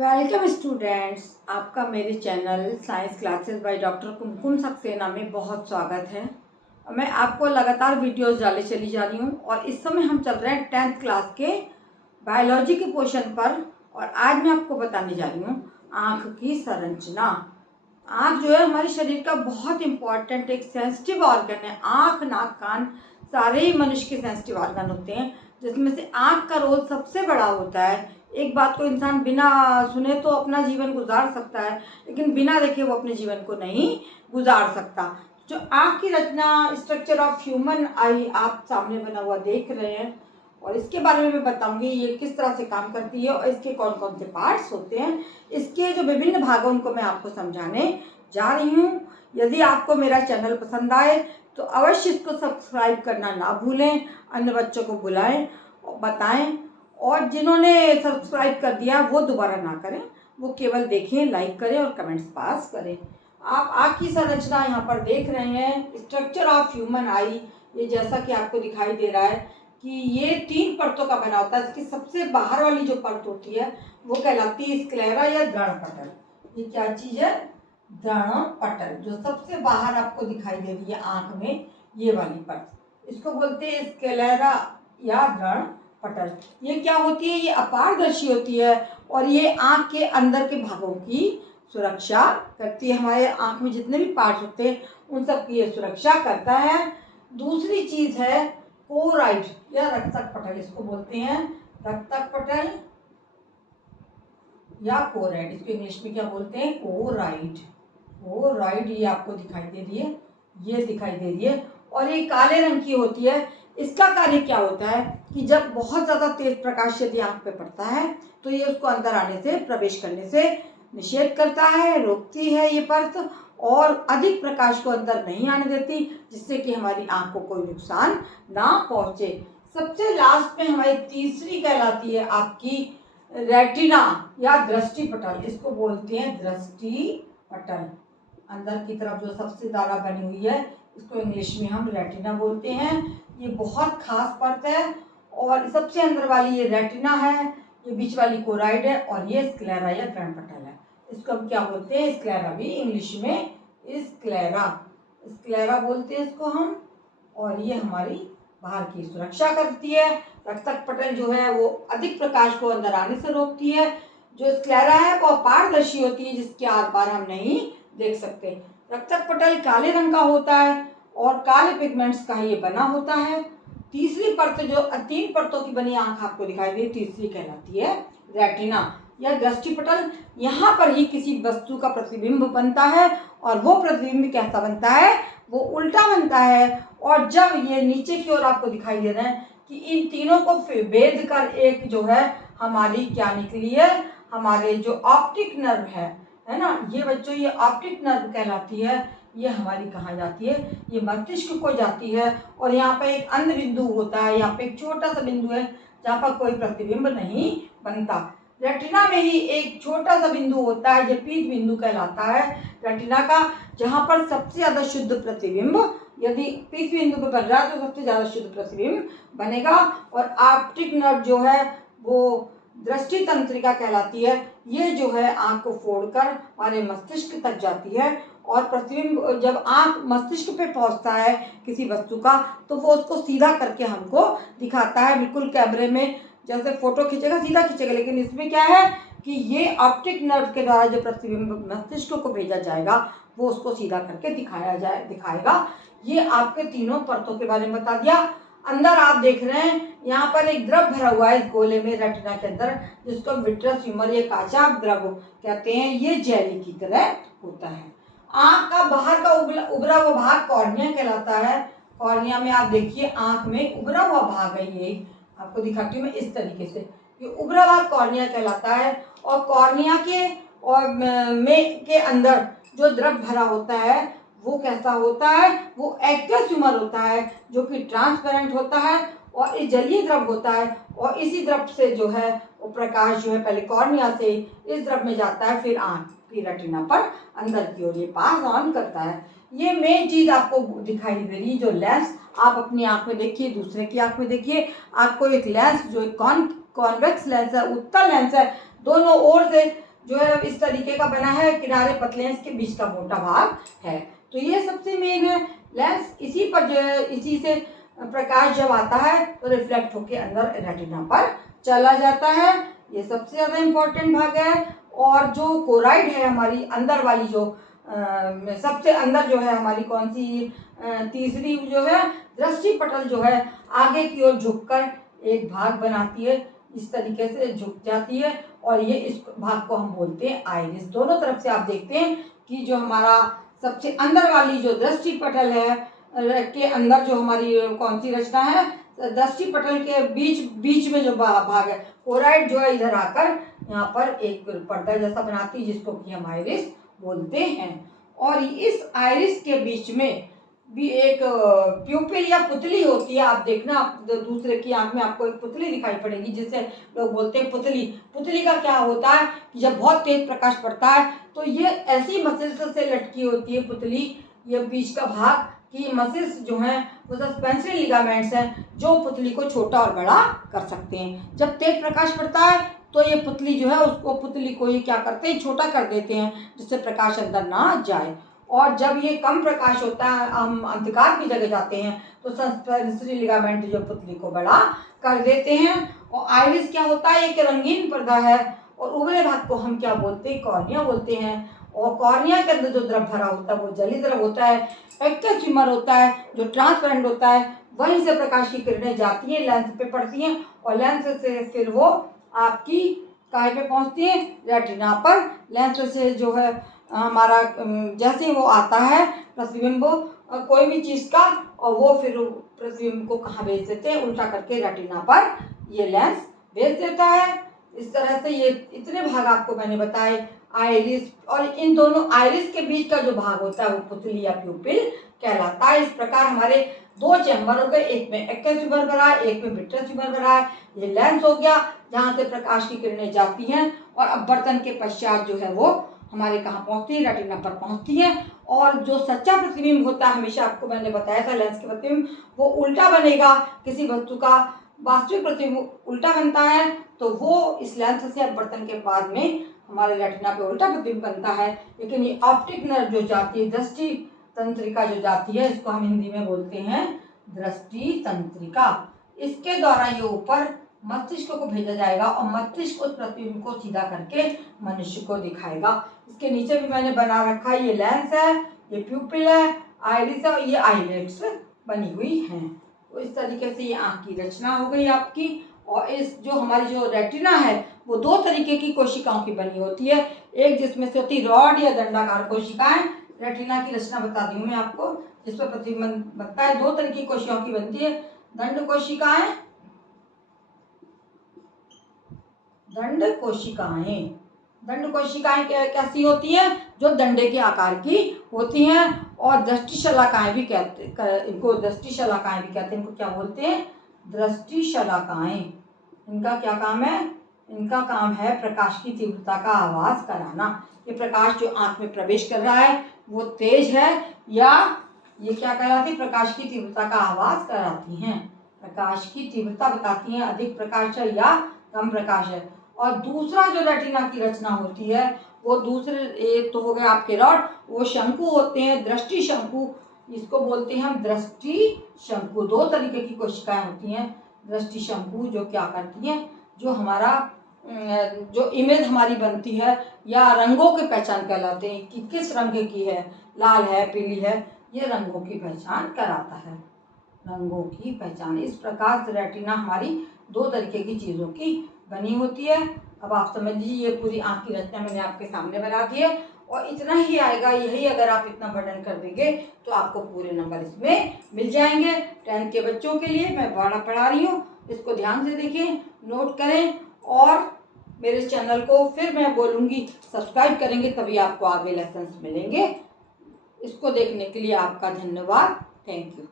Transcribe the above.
Welcome students, आपका मेरे channel science classes by doctor Kumkum Saxena में बहुत स्वागत है। मैं आपको लगातार वीडियोस डाले चली जा रही हूँ और इस समय हम चल रहे हैं 10th क्लास के बायोलॉजी के पोर्शन पर। और आज मैं आपको बताने जा रही हूँ आँख की संरचना। आँख जो है हमारे शरीर का बहुत इम्पॉर्टेंट एक सेंसिटिव ऑर्गन है। आँख, नाक, कान सारे ही मनुष्य के सेंसिटिव ऑर्गन होते हैं, जिसमें से आँख का रोल सबसे बड़ा होता है। एक बात को इंसान बिना सुने तो अपना जीवन गुजार सकता है, लेकिन बिना देखे वो अपने जीवन को नहीं गुजार सकता। जो आँख की रचना, स्ट्रक्चर ऑफ ह्यूमन आई आप सामने बना हुआ देख रहे हैं, और इसके बारे में मैं बताऊंगी ये किस तरह से काम करती है और इसके कौन कौन से पार्ट्स होते हैं। इसके जो विभिन्न भागों उनको मैं आपको समझाने जा रही हूँ। यदि आपको मेरा चैनल पसंद आए तो अवश्य इसको सब्सक्राइब करना ना भूलें, अन्य बच्चों को बुलाएं और बताएं, और जिन्होंने सब्सक्राइब कर दिया वो दोबारा ना करें, वो केवल देखें, लाइक करें और कमेंट्स पास करें। आप आँख की संरचना यहाँ पर देख रहे हैं, स्ट्रक्चर ऑफ ह्यूमन आई। ये जैसा कि आपको दिखाई दे रहा है कि ये 3 परतों का बना होता है। इसकी सबसे बाहर वाली जो परत होती है वो कहलाती है स्क्लेरा या व्रणपटल। ये क्या चीज़ है? व्रणपटल। जो सबसे बाहर आपको दिखाई दे रही है आँख में, ये वाली परत, इसको बोलते हैं स्क्लेरा या व्रणपटल। ये क्या होती है? ये अपारदर्शी होती है और ये आँख के अंदर के भागों की सुरक्षा करती है। हमारे आँख में जितने भी पार्ट्स होते हैं उन सब की ये सुरक्षा करता है। दूसरी चीज़ है कोराइड या रक्तक पटल। इसको बोलते हैं रक्तक पटल या कोराइड। इसको इंग्लिश में क्या बोलते हैं? कोराइड। कोराइड ये आपको दिखाई दे रही है, ये दिखाई दे रही है, और ये काले रंग की होती है। इसका कार्य क्या होता है कि जब बहुत ज़्यादा तेज प्रकाश यदि आँख पे पड़ता है तो ये उसको अंदर आने से, प्रवेश करने से निषेध करता है, रोकती है ये परत, और अधिक प्रकाश को अंदर नहीं आने देती, जिससे कि हमारी आँख को कोई नुकसान ना पहुँचे। सबसे लास्ट में हमारी तीसरी कहलाती है आपकी रेटिना या दृष्टि पटल। इसको बोलते हैं दृष्टि पटल। अंदर की तरफ जो सबसे ज़्यादा बनी हुई है इसको इंग्लिश में हम रेटिना बोलते हैं। ये बहुत खास परत है, और सबसे अंदर वाली ये रेटिना है, ये बीच वाली कोराइड है, और ये स्क्लेरा या व्रणपटल है। इसको हम क्या बोलते हैं? स्क्लेरा भी इंग्लिश में स्क्लेरा, स्क्लेरा बोलते हैं इसको हम। और ये हमारी बाहर की सुरक्षा करती है। रक्तक पटल जो है वो अधिक प्रकाश को अंदर आने से रोकती है। जो स्क्लेरा है वो अपारदर्शी होती है, जिसके आर पार हम नहीं देख सकते। रक्तक पटल काले रंग का होता है और काले पिगमेंट्स का ये बना होता है। तीसरी परत जो 3 परतों की बनी आंख आपको दिखाई दे, तीसरी कहलाती है रेटिना या दृष्टि पटल। यहाँ पर ही किसी वस्तु का प्रतिबिंब बनता है, और वो प्रतिबिंब कैसा बनता है? वो उल्टा बनता है। और जब ये नीचे की ओर आपको दिखाई दे रहा है कि इन तीनों को भेद कर एक जो है हमारी क्या निकली है? हमारे जो ऑप्टिक नर्व है ना, ये बच्चों ये ऑप्टिक नर्व कहलाती है। ये हमारी कहाँ जाती है? ये मस्तिष्क को जाती है, और यहाँ पे एक अंध बिंदु होता है, यहाँ पे एक छोटा सा बिंदु है जहाँ पर कोई प्रतिबिंब नहीं बनता। रेटिना में ही एक छोटा सा बिंदु होता है, जो पीत बिंदु कहलाता है रेटिना का, जहाँ पर सबसे ज़्यादा शुद्ध प्रतिबिंब, यदि पीत बिंदु पर बन रहा है तो सबसे ज़्यादा शुद्ध प्रतिबिंब बनेगा। और ऑप्टिक नर्व जो है वो दृष्टि तंत्रिका कहलाती है। ये जो है आँख को फोड़कर हमारे मस्तिष्क तक जाती है, और प्रतिबिंब जब आँख मस्तिष्क पे पहुंचता है किसी वस्तु का तो वो उसको सीधा करके हमको दिखाता है। बिल्कुल कैमरे में जैसे फोटो खींचेगा सीधा खींचेगा, लेकिन इसमें क्या है कि ये ऑप्टिक नर्व के द्वारा जो प्रतिबिंब मस्तिष्क को भेजा जाएगा वो उसको सीधा करके दिखाएगा। ये आपके तीनों परतों के बारे में बता दिया। अंदर आप देख रहे हैं यहाँ पर एक द्रव भरा हुआ है इस गोले में, रेटिना के अंदर, जिसको विट्रस ह्यूमर या काचा द्रव कहते हैं। ये जेली की तरह होता है। आँख का बाहर का उभरा हुआ भाग कॉर्निया कहलाता है। कॉर्निया में आप देखिए आँख में उभरा हुआ भाग है, ये आपको दिखाती हूँ मैं इस तरीके से। ये उभरा भाग कॉर्निया कहलाता है, और कॉर्निया के और में के अंदर जो द्रव भरा होता है वो कैसा होता है? वो एक्वस ह्यूमर होता है, जो कि ट्रांसपेरेंट होता है और ये जलीय द्रव होता है। और इसी द्रव से जो है वो प्रकाश जो है पहले कॉर्निया से इस द्रव में जाता है, फिर आँख की रेटिना पर अंदर की ओर ये पास ऑन करता है। ये मेन चीज़ आपको दिखाई दे रही है, जो लेंस आप अपनी आँख में देखिए, दूसरे की आँख में देखिए, आपको एक लेंस जो कॉन्वेक्स लेंस है, उत्तल लेंस है, दोनों ओर से जो है इस तरीके का बना है, किनारे पतले हैं, इसके बीच का मोटा भाग है। तो ये सबसे मेन है लेंस। इसी पर जो है, इसी से प्रकाश जब आता है तो रिफ्लेक्ट होके अंदर रेटिना पर चला जाता है। ये सबसे ज़्यादा इम्पोर्टेंट भाग है। और जो कोराइड है हमारी अंदर वाली, जो सबसे अंदर जो है हमारी कौन सी तीसरी जो है दृष्टि पटल, जो है आगे की ओर झुककर एक भाग बनाती है, इस तरीके से झुक जाती है। और ये इस भाग को हम बोलते हैं आइरिस। दोनों तरफ से आप देखते हैं कि जो हमारा सबसे अंदर वाली जो दृष्टि पटल है के अंदर जो हमारी कौन सी रचना है, दृष्टि पटल के बीच में जो भाग है कोराइड, जो है इधर आकर यहाँ पर एक पर्दा जैसा बनाती है, जिसको कि हम आइरिस बोलते हैं। और इस आइरिस के बीच में भी एक प्यूपिल या पुतली होती है। आप देखना, आप दूसरे की आंख में आपको एक पुतली दिखाई पड़ेगी, जिसे लोग बोलते हैं पुतली। पुतली का क्या होता है कि जब बहुत तेज प्रकाश पड़ता है तो ये ऐसी मसल्स से लटकी होती है पुतली, ये बीच का भाग की मसल्स जो हैं वो सस्पेंसरी लिगामेंट्स हैं, जो पुतली को छोटा और बड़ा कर सकते हैं। जब तेज प्रकाश पड़ता है तो ये पुतली जो है उसको, पुतली को ये क्या करते हैं, छोटा कर देते हैं, जिससे प्रकाश अंदर ना जाए। और जब ये कम प्रकाश होता है, हम अंधकार की जगह जाते हैं, तो सस्पेंसरी लिगामेंट जो पुतली को बड़ा कर देते हैं। और आइरिस क्या होता है, एक रंगीन पर्दा है। और उभरे भाग को हम क्या बोलते हैं, कॉर्निया बोलते हैं। और कॉर्निया के अंदर जो द्रव भरा होता है वो जली द्रव होता है। एक्वस ह्यूमर होता है जो ट्रांसपेरेंट होता है, वहीं से प्रकाश की किरणें जाती हैं, लेंस पे पड़ती हैं, और लेंस से फिर वो आपकी काहे पे पहुंचती है, रेटिना पर। लेंस से जो है हमारा जैसे ही वो आता है प्रतिबिंब कोई भी चीज़ का, और वो फिर प्रतिबिंब को कहाँ भेज देते हैं, उल्टा करके रेटिना पर ये लेंस भेज देता है। इस तरह से ये इतने भाग आपको मैंने बताए आइरिस, और इन दोनों आइरिस के बीच का जो भाग होता है वो पुतली या प्यूपिल कहलाता है। इस प्रकार हमारे दो चैम्बर हो गए, एक में एक्वस ह्यूमर भरा है, एक में विट्रस ह्यूमर भरा है। ये लेंस हो गया जहाँ से प्रकाश की किरणें जाती हैं, और अपवर्तन के पश्चात जो है वो हमारे कहाँ पहुँचती है, रेटिना पर पहुँचती है। और जो सच्चा प्रतिबिंब होता है, हमेशा आपको मैंने बताया था लेंस के प्रतिबिंब वो उल्टा बनेगा। किसी वस्तु का वास्तविक प्रतिबिंब उल्टा बनता है तो वो इस लेंस से अपवर्तन के बाद में हमारे रेटिना पे उल्टा प्रतिबिंब बनता है। लेकिन ये ऑप्टिक नर्व जो जाती है, दृष्टि तंत्रिका जो जाती है, इसको हम हिंदी में बोलते हैं दृष्टि तंत्रिका। इसके द्वारा ये ऊपर मस्तिष्क को भेजा जाएगा, और मस्तिष्क उस प्रतिबिंब को सीधा करके मनुष्य को दिखाएगा। इसके नीचे भी मैंने बना रखा है, ये लेंस है, ये प्यूपिल है, आइरिस है, और ये आईलेट्स बनी हुई हैं। तो इस तरीके से ये आँख की रचना हो गई आपकी। और इस जो हमारी जो रेटिना है वो दो तरीके की कोशिकाओं की बनी होती है। एक जिसमें से होती है रॉड या दंडाकार कोशिकाएं। रेटिना की रचना बता दी हूँ मैं आपको, जिस पर प्रतिबिंब बनता है। दो तरह की कोशिकाओं की बनती है, दंड कोशिकाएं, दंड कोशिकाएं। दंड कोशिकाएं कैसी होती हैं, जो डंडे के आकार की होती हैं। और दृष्टिशलाकाएं भी कहते, इनको दृष्टिशलाकाएं भी कहते हैं। इनको क्या बोलते हैं, दृष्टिशलाकाएं। इनका क्या काम है, इनका काम है प्रकाश की तीव्रता का आभास कराना। ये प्रकाश जो आंख में प्रवेश कर रहा है वो तेज है, या ये क्या कहलाती है, प्रकाश की तीव्रता का आभास कराती हैं। प्रकाश की तीव्रता बताती हैं, अधिक प्रकाश है या कम प्रकाश है। और दूसरा जो रेटिना की रचना होती है वो दूसरे, एक तो हो गए आपके रॉड, वो शंकु होते हैं, दृष्टि शंकु, इसको बोलते हैं हम दृष्टि शंकु। दो तरीके की कोशिकाएं होती हैं दृष्टि शंकु, जो क्या करती हैं, जो हमारा जो इमेज हमारी बनती है, या रंगों की पहचान कहलाते हैं कि किस रंग की है, लाल है, पीली है, ये रंगों की पहचान कराता है, रंगों की पहचान। इस प्रकार से रेटिना हमारी दो तरीके की चीज़ों की बनी होती है। अब आप समझ लीजिए ये पूरी आँख की रचना मैंने आपके सामने बना दी है, और इतना ही आएगा। यही अगर आप इतना वर्णन कर देंगे तो आपको पूरे नंबर इसमें मिल जाएंगे। 10th के बच्चों के लिए मैं पढ़ा रही हूँ, इसको ध्यान से देखें, नोट करें, और मेरे चैनल को फिर मैं बोलूँगी सब्सक्राइब करेंगे, तभी आपको आगे लेसन्स मिलेंगे। इसको देखने के लिए आपका धन्यवाद। Thank you.